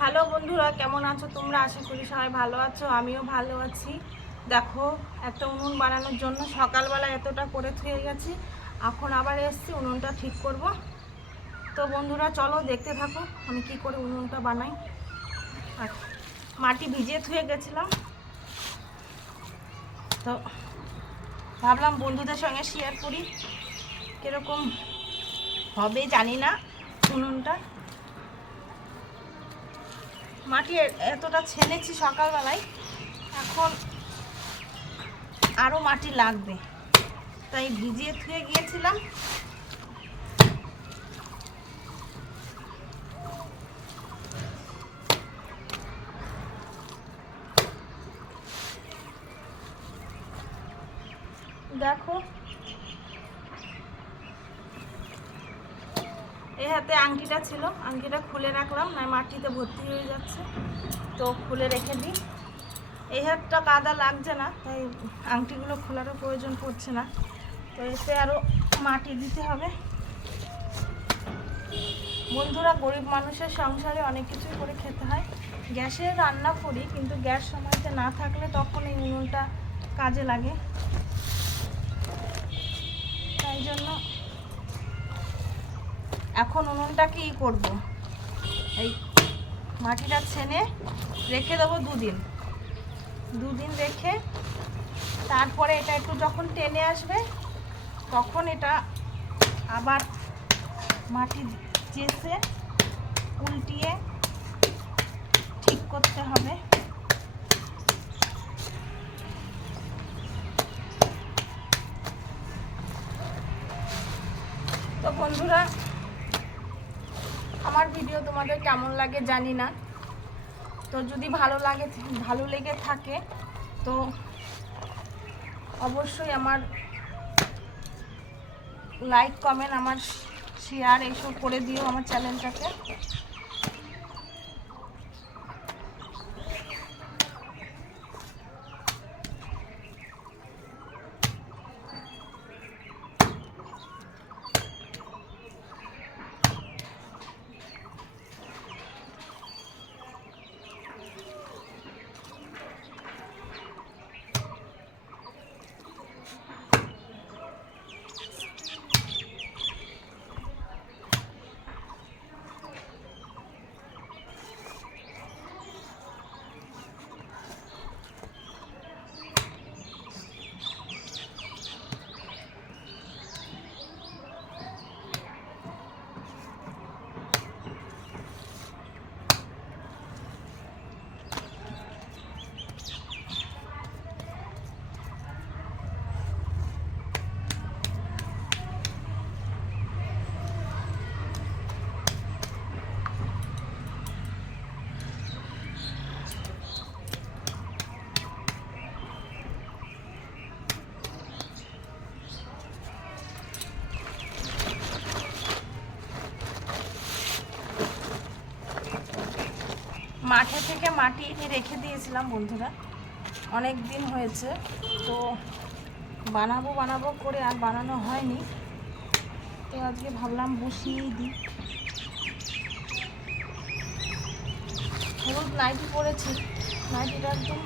Hello বন্ধুরা, কেমন আছো তোমরা? আশা করি সবাই ভালো আছো, আমিও ভালো আছি। দেখো একটা উনুন বানানোর জন্য সকালবেলা এতটা করে থুয়ে গেছি, এখন আবার এসছি, উনুনটা ঠিক করব। তো বন্ধুরা, চলো দেখতে থাকো, আমি কি করে উনুনটা বানাই। আর মাটি ভিজিয়ে থুয়ে গেছিলাম। তো ভাবলাম বন্ধুদের সঙ্গে শেয়ার করি, কীরকম হবে জানি না উনুনটা। মাটি এতটা ছেনেছি সকালবেলায় এখন আরও মাটি লাগবে। তাই ভিজিয়ে থুয়ে গিয়েছিলাম। দেখো এই হাতে আংটিটা ছিল, আংটিটা খুলে রাখলাম না মাটিতে ভর্তি হয়ে যাচ্ছে। তো খুলে রেখে দিই। এই হাতটা কাদা লাগছে না, তাই আংটিগুলো খোলারও প্রয়োজন পড়ছে না। তো এতে আরও মাটি দিতে হবে। বন্ধুরা, গরিব মানুষের সংসারে অনেক কিছুই করে খেতে হয়। গ্যাসে রান্না করি, কিন্তু গ্যাস সময়তে না থাকলে তখন এই উনুনটা কাজে লাগে। তাই জন্য এখন উনুনটা কি করব। এই মাটিটা ছেনে রেখে দেবো দুদিন। দুদিন রেখে তারপরে এটা একটু যখন টেনে আসবে, তখন এটা আবার মাটি চেষে উল্টিয়ে ঠিক করতে হবে। তো বন্ধুরা তোমাদের কেমন লাগে জানি না। তো যদি ভালো লাগে, ভালো লেগে থাকে, তো অবশ্যই আমার লাইক কমেন্ট আমার শেয়ার এইসব করে দিও আমার চ্যানেলটাকে মাঠে থেকে মাটি এনে রেখে দিয়েছিলাম বন্ধুরা। অনেক দিন হয়েছে, তো বানাবো বানাবো করে আর বানানো হয়নি। তো আজকে ভাবলাম বসিয়েই দিই। হলুদ নাইটি পরেছি, নাইটিটা একদম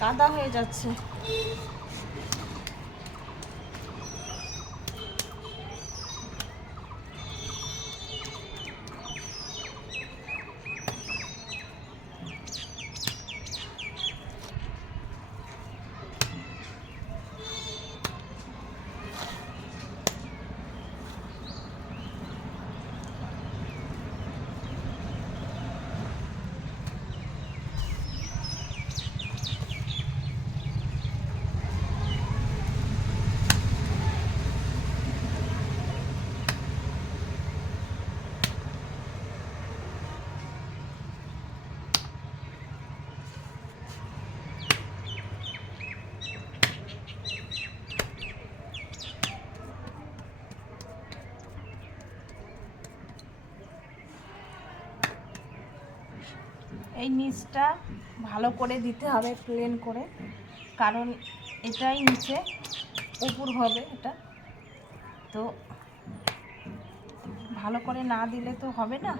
কাদা হয়ে যাচ্ছে। এই নিচটা ভালো করে দিতে হবে প্লেন করে। কারণ এটাই নিচে উপর হবে এটা। তো ভালো করে না দিলে তো হবে না।